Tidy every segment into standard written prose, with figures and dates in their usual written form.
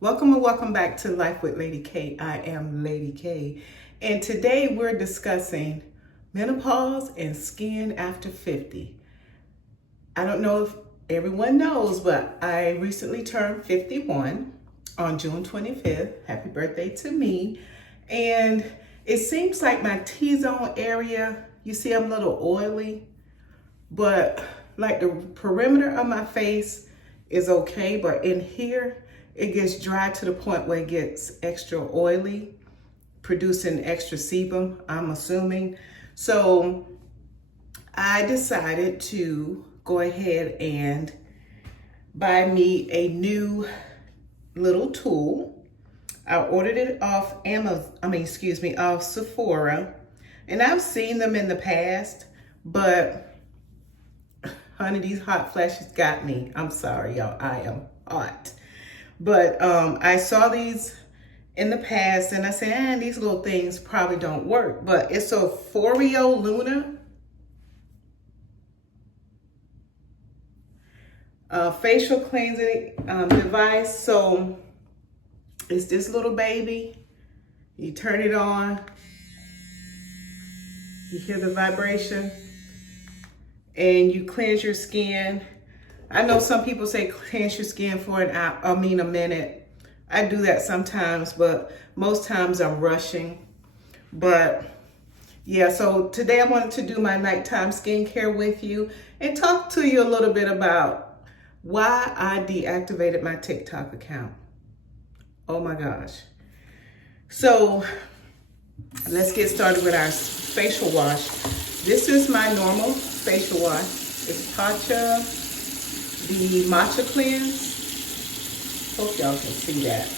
Welcome and welcome back to Life with Lady K. I am Lady K. And today we're discussing menopause and skin after 50. I don't know if everyone knows, but I recently turned 51 on June 25th. Happy birthday to me. And it seems like my T-zone area, you see I'm a little oily, but like the perimeter of my face is okay, but in here, it gets dry to the point where it gets extra oily, producing extra sebum, I'm assuming. So I decided to go ahead and buy me a new little tool. I ordered it off off Sephora. And I've seen them in the past, but honey, these hot flashes got me. I'm sorry, y'all, I am hot. But I saw these in the past and I said, these little things probably don't work. But it's a Foreo Luna facial cleansing device. So it's this little baby. You turn it on. You hear the vibration. And you cleanse your skin. I know some people say cleanse your skin for a minute. I do that sometimes, but most times I'm rushing. But yeah, so today I wanted to do my nighttime skincare with you and talk to you a little bit about why I deactivated my TikTok account. Oh my gosh. So let's get started with our facial wash. This is my normal facial wash. It's Tatcha, the matcha cleanse. Hope y'all can see that.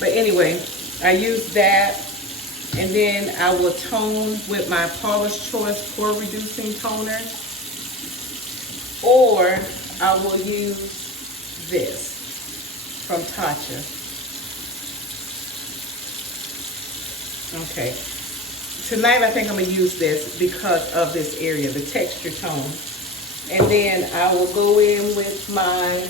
But anyway, I use that, and then I will tone with my Paula's Choice pore reducing toner, or I will use this from Tatcha. Okay, tonight I think I'm gonna use this because of this area, the texture tone. And then I will go in with my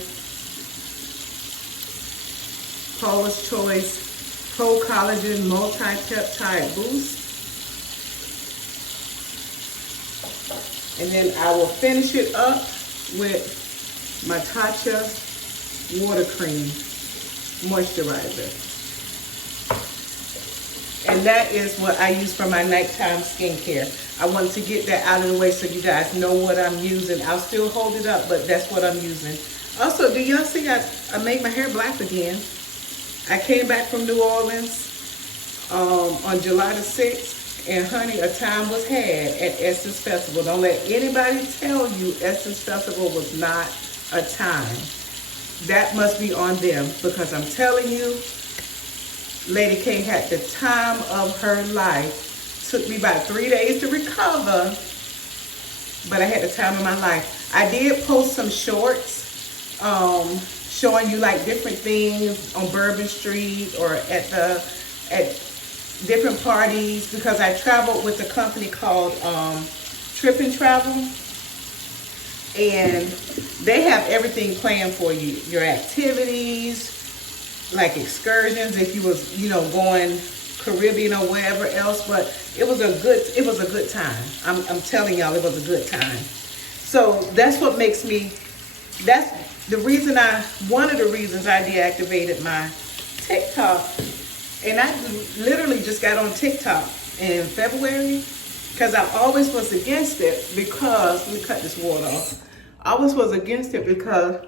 Paula's Choice Pro Collagen Multi-Peptide Boost. And then I will finish it up with my Tatcha Water Cream Moisturizer. And that is what I use for my nighttime skincare. I wanted to get that out of the way so you guys know what I'm using. I'll still hold it up, but that's what I'm using. Also, do y'all see I made my hair black again? I came back from New Orleans on July the 6th, and honey, a time was had at Essence Festival. Don't let anybody tell you Essence Festival was not a time. That must be on them, because I'm telling you, Lady K had the time of her life. Took me about 3 days to recover, but I had the time of my life. I did post some shorts showing you like different things on Bourbon Street or at different parties, because I traveled with a company called Trip and Travel, and they have everything planned for you. Your activities, like excursions, if you was, going Caribbean or wherever else, but it was a good time. I'm telling y'all, it was a good time. So that's what makes me, that's one of the reasons I deactivated my TikTok. And I literally just got on TikTok in February, because I always was against it because, let me cut this water off. I always was against it because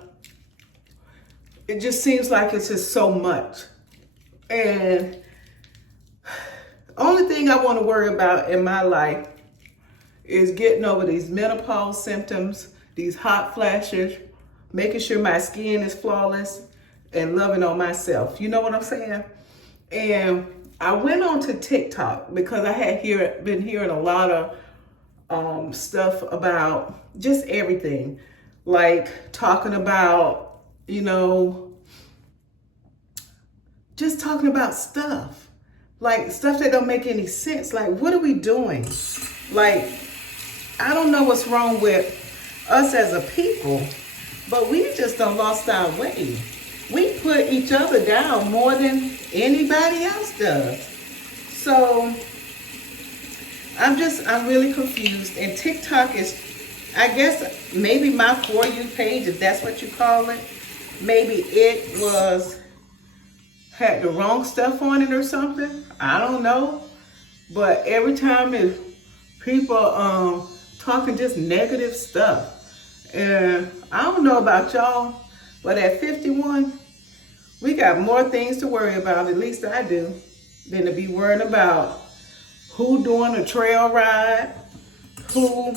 it just seems like it's just so much. And only thing I want to worry about in my life is getting over these menopause symptoms, these hot flashes, making sure my skin is flawless, and loving on myself. You know what I'm saying? And I went on to TikTok because I had been hearing a lot of stuff about just everything. Like talking about, just talking about stuff. Like stuff that don't make any sense. Like, what are we doing? Like, I don't know what's wrong with us as a people, but we just done lost our way. we put each other down more than anybody else does. So I'm really confused. And TikTok is, I guess, maybe my For You page, if that's what you call it, maybe it had the wrong stuff on it or something. I don't know. But every time if people talking just negative stuff. And I don't know about y'all, but at 51, we got more things to worry about, at least I do, than to be worrying about who doing a trail ride, who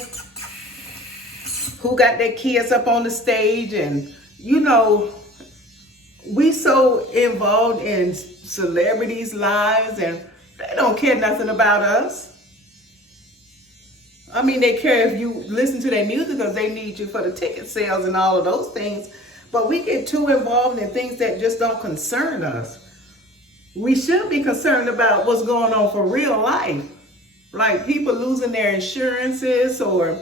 got their kids up on the stage, and we so involved in celebrities' lives, and they don't care nothing about us. I mean, they care if you listen to their music because they need you for the ticket sales and all of those things. But we get too involved in things that just don't concern us. We should be concerned about what's going on for real life. Like people losing their insurances or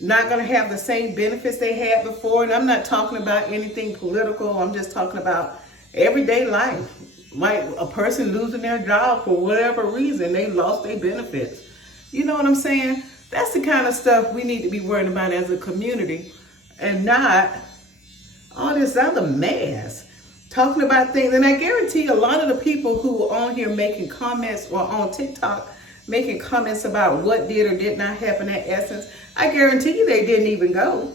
not going to have the same benefits they had before. And I'm not talking about anything political. I'm just talking about everyday life. Like a person losing their job for whatever reason, they lost their benefits. You know what I'm saying? That's the kind of stuff we need to be worrying about as a community, and not all this other mess. Talking about things, and I guarantee a lot of the people who are on here making comments or on TikTok making comments about what did or did not happen at Essence, I guarantee you they didn't even go.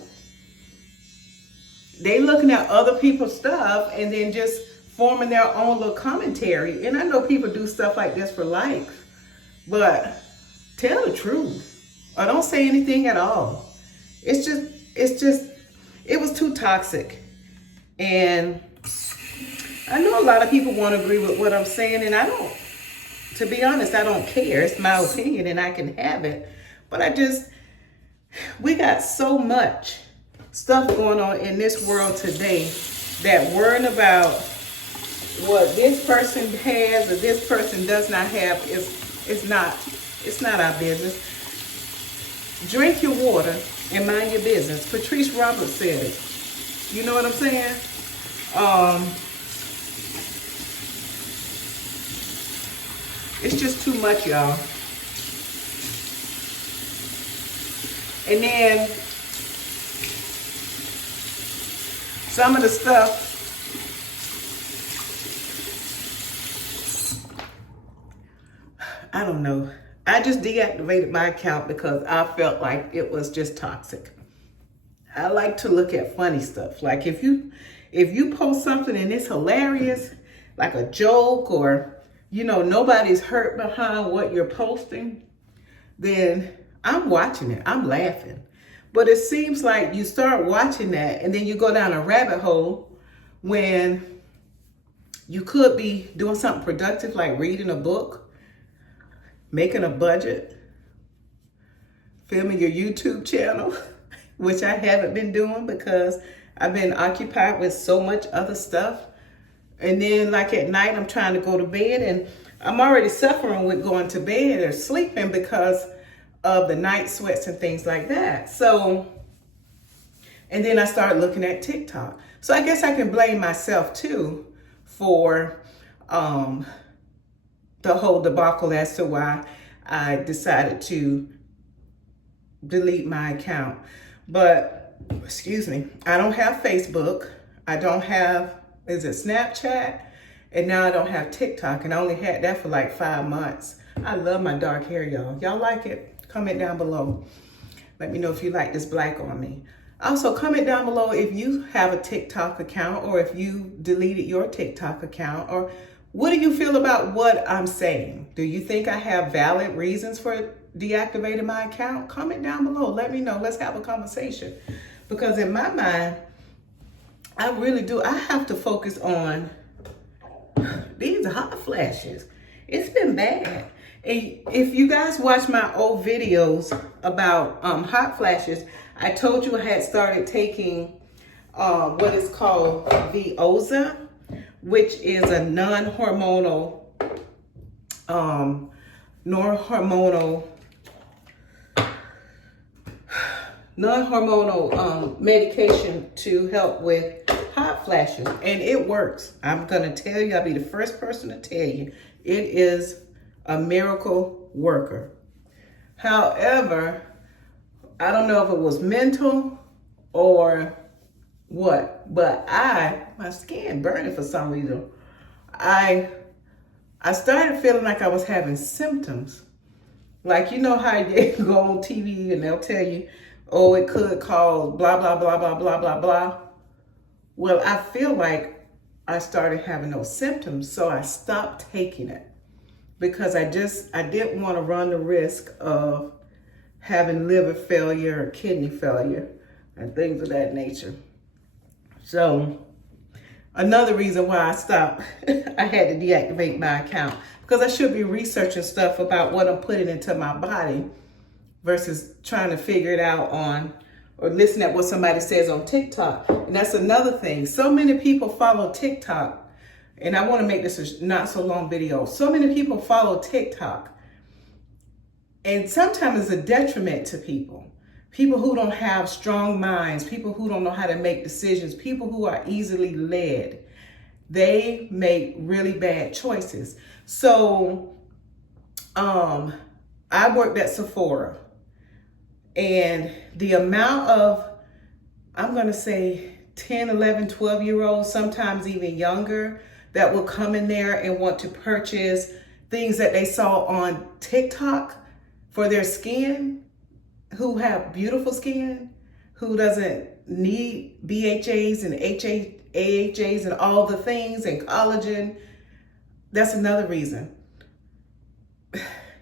They looking at other people's stuff and then just forming their own little commentary. And I know people do stuff like this for likes, but tell the truth or don't say anything at all. It was too toxic. And I know a lot of people won't agree with what I'm saying, and to be honest, I don't care. It's my opinion and I can have it. But we got so much stuff going on in this world today that worrying about what this person has or this person does not have it's not our business. Drink your water and mind your business. Patrice Roberts said it. You know what I'm saying? It's just too much, y'all. And then some of the stuff, I don't know. I just deactivated my account because I felt like it was just toxic. I like to look at funny stuff. Like if you post something and it's hilarious, like a joke, or nobody's hurt behind what you're posting, then I'm watching it. I'm laughing. But it seems like you start watching that and then you go down a rabbit hole when you could be doing something productive, like reading a book, making a budget, filming your YouTube channel, which I haven't been doing because I've been occupied with so much other stuff. And then like at night, I'm trying to go to bed and I'm already suffering with going to bed or sleeping because of the night sweats and things like that. So, and then I started looking at TikTok. So I guess I can blame myself too for the whole debacle as to why I decided to delete my account. But, excuse me, I don't have Facebook. I don't have, is it Snapchat? And now I don't have TikTok, and I only had that for like 5 months. I love my dark hair, y'all. Y'all like it? Comment down below. Let me know if you like this black on me. Also, comment down below if you have a TikTok account or if you deleted your TikTok account, or what do you feel about what I'm saying? Do you think I have valid reasons for deactivating my account? Comment down below. Let me know. Let's have a conversation. Because in my mind, I really do. I have to focus on these hot flashes. It's been bad. And if you guys watch my old videos about hot flashes, I told you I had started taking what is called Veoza, which is a non-hormonal medication to help with hot flashes, and it works. I'm going to tell you, I'll be the first person to tell you, it is a miracle worker. However, I don't know if it was mental or what, but my skin burning for some reason. I started feeling like I was having symptoms. Like, you know how you go on TV and they'll tell you, oh, it could cause blah, blah, blah, blah, blah, blah, blah. Well, I feel like I started having those symptoms, so I stopped taking it because I didn't want to run the risk of having liver failure or kidney failure and things of that nature. So another reason why I stopped, I had to deactivate my account because I should be researching stuff about what I'm putting into my body versus trying to figure it out on or listen at what somebody says on TikTok. And that's another thing. So many people follow TikTok, and I want to make this a not so long video. So many people follow TikTok, and sometimes it's a detriment to people. People who don't have strong minds, people who don't know how to make decisions, people who are easily led. They make really bad choices. So I worked at Sephora, and the amount of, I'm going to say 10, 11, 12-year-olds, sometimes even younger, that will come in there and want to purchase things that they saw on TikTok for their skin, who have beautiful skin, who doesn't need BHAs and AHAs and all the things and collagen. That's another reason.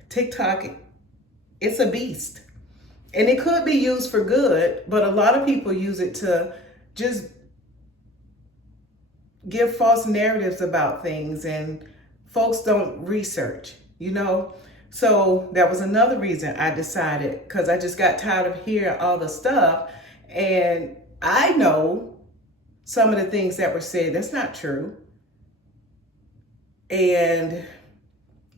TikTok, it's a beast. And it could be used for good, but a lot of people use it to just give false narratives about things, and folks don't research, you know? So that was another reason I decided, because I just got tired of hearing all the stuff. And I know some of the things that were said, that's not true.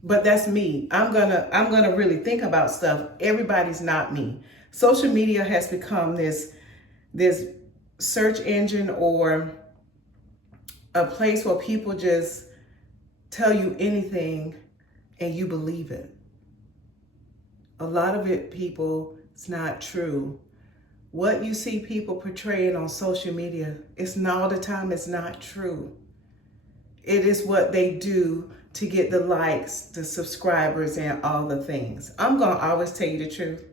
But that's me. I'm gonna really think about stuff. Everybody's not me. Social media has become this search engine or a place where people just tell you anything and you believe it. A lot of it, people, it's not true. What you see people portraying on social media, it's not all the time, it's not true. It is what they do to get the likes, the subscribers, and all the things. I'm gonna always tell you the truth.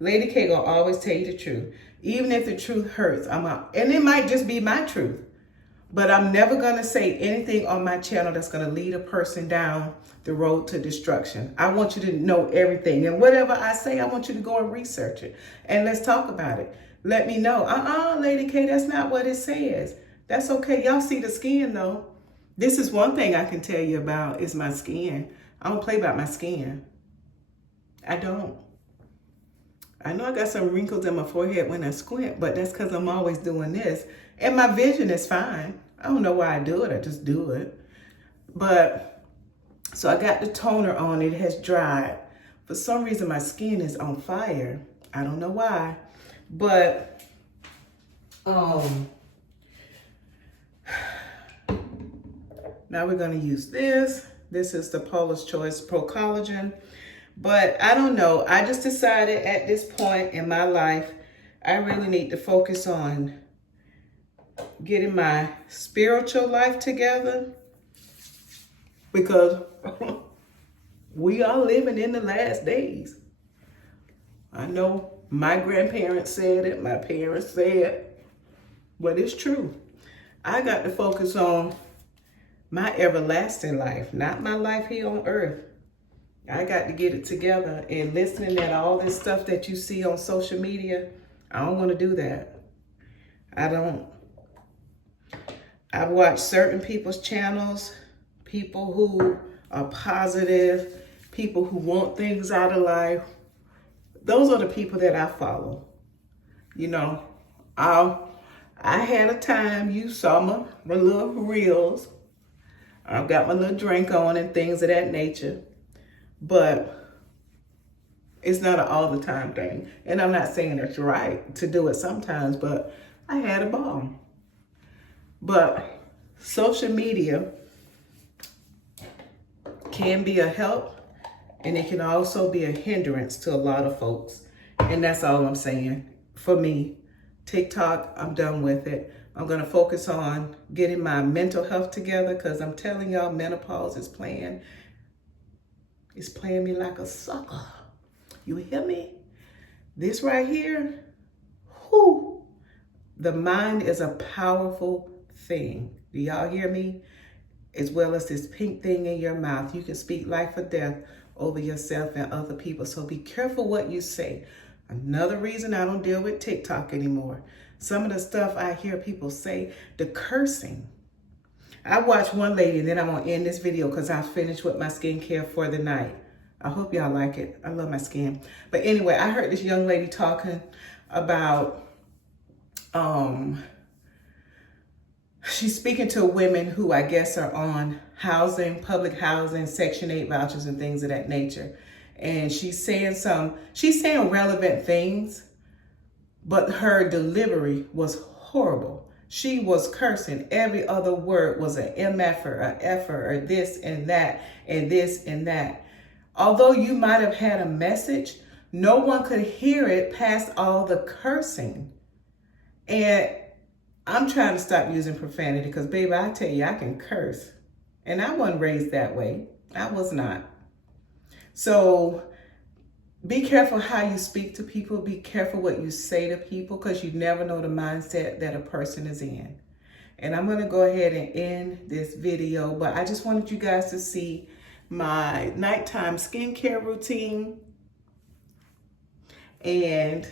Lady K gonna always tell you the truth. Even if the truth hurts, and it might just be my truth, but I'm never gonna say anything on my channel that's gonna lead a person down the road to destruction. I want you to know everything. And whatever I say, I want you to go and research it. And let's talk about it. Let me know. Lady K, that's not what it says. That's okay. Y'all see the skin though. This is one thing I can tell you about is my skin. I don't play about my skin. I don't. I know I got some wrinkles in my forehead when I squint, but that's because I'm always doing this. And my vision is fine. I don't know why I do it. I just do it. But, so I got the toner on. It has dried. For some reason, my skin is on fire. I don't know why. But, now we're going to use this. This is the Paula's Choice Pro Collagen. But I don't know. I just decided at this point in my life, I really need to focus on getting my spiritual life together, because we are living in the last days. I know my grandparents said it, my parents said it, but it's true. I got to focus on my everlasting life, not my life here on earth. I got to get it together. And listening at all this stuff that you see on social media, I don't want to do that. I don't. I've watched certain people's channels, people who are positive, people who want things out of life. Those are the people that I follow. You know, I had a time, you saw my little reels. I've got my little drink on and things of that nature. But it's not an all the time thing. And I'm not saying it's right to do it sometimes, but I had a ball. But social media can be a help, and it can also be a hindrance to a lot of folks. And that's all I'm saying. For me, TikTok, I'm done with it. I'm going to focus on getting my mental health together, because I'm telling y'all, menopause is playing me like a sucker. You hear me? This right here, whoo, the mind is a powerful thing. Do y'all hear me? As well as this pink thing in your mouth. You can speak life or death over yourself and other people. So be careful what you say. Another reason I don't deal with TikTok anymore. Some of the stuff I hear people say, the cursing. I watched one lady, and then I'm going to end this video because I finished with my skincare for the night. I hope y'all like it. I love my skin. But anyway, I heard this young lady talking about, she's speaking to women who I guess are on housing, public housing, Section 8 vouchers and things of that nature. And she's saying relevant things, but her delivery was horrible. She was cursing. Every other word was an MF or an F or this and that and this and that. Although you might have had a message, no one could hear it past all the cursing. And I'm trying to stop using profanity because, baby, I tell you, I can curse. And I wasn't raised that way. I was not. So be careful how you speak to people. Be careful what you say to people, because you never know the mindset that a person is in. And I'm going to go ahead and end this video, but I just wanted you guys to see my nighttime skincare routine. And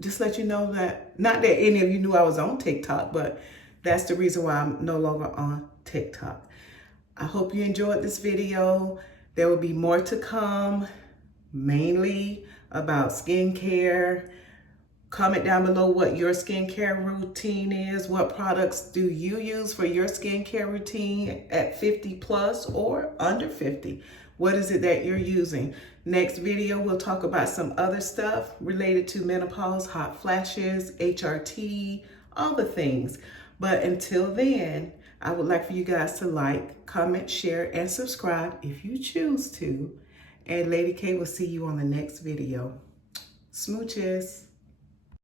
just let you know that, not that any of you knew I was on TikTok, but that's the reason why I'm no longer on TikTok. I hope you enjoyed this video. There will be more to come, mainly about skincare. Comment down below what your skincare routine is. What products do you use for your skincare routine at 50 plus or under 50? What is it that you're using? Next video, we'll talk about some other stuff related to menopause, hot flashes, HRT, all the things. But until then, I would like for you guys to like, comment, share, and subscribe if you choose to. And Lady K will see you on the next video. Smooches.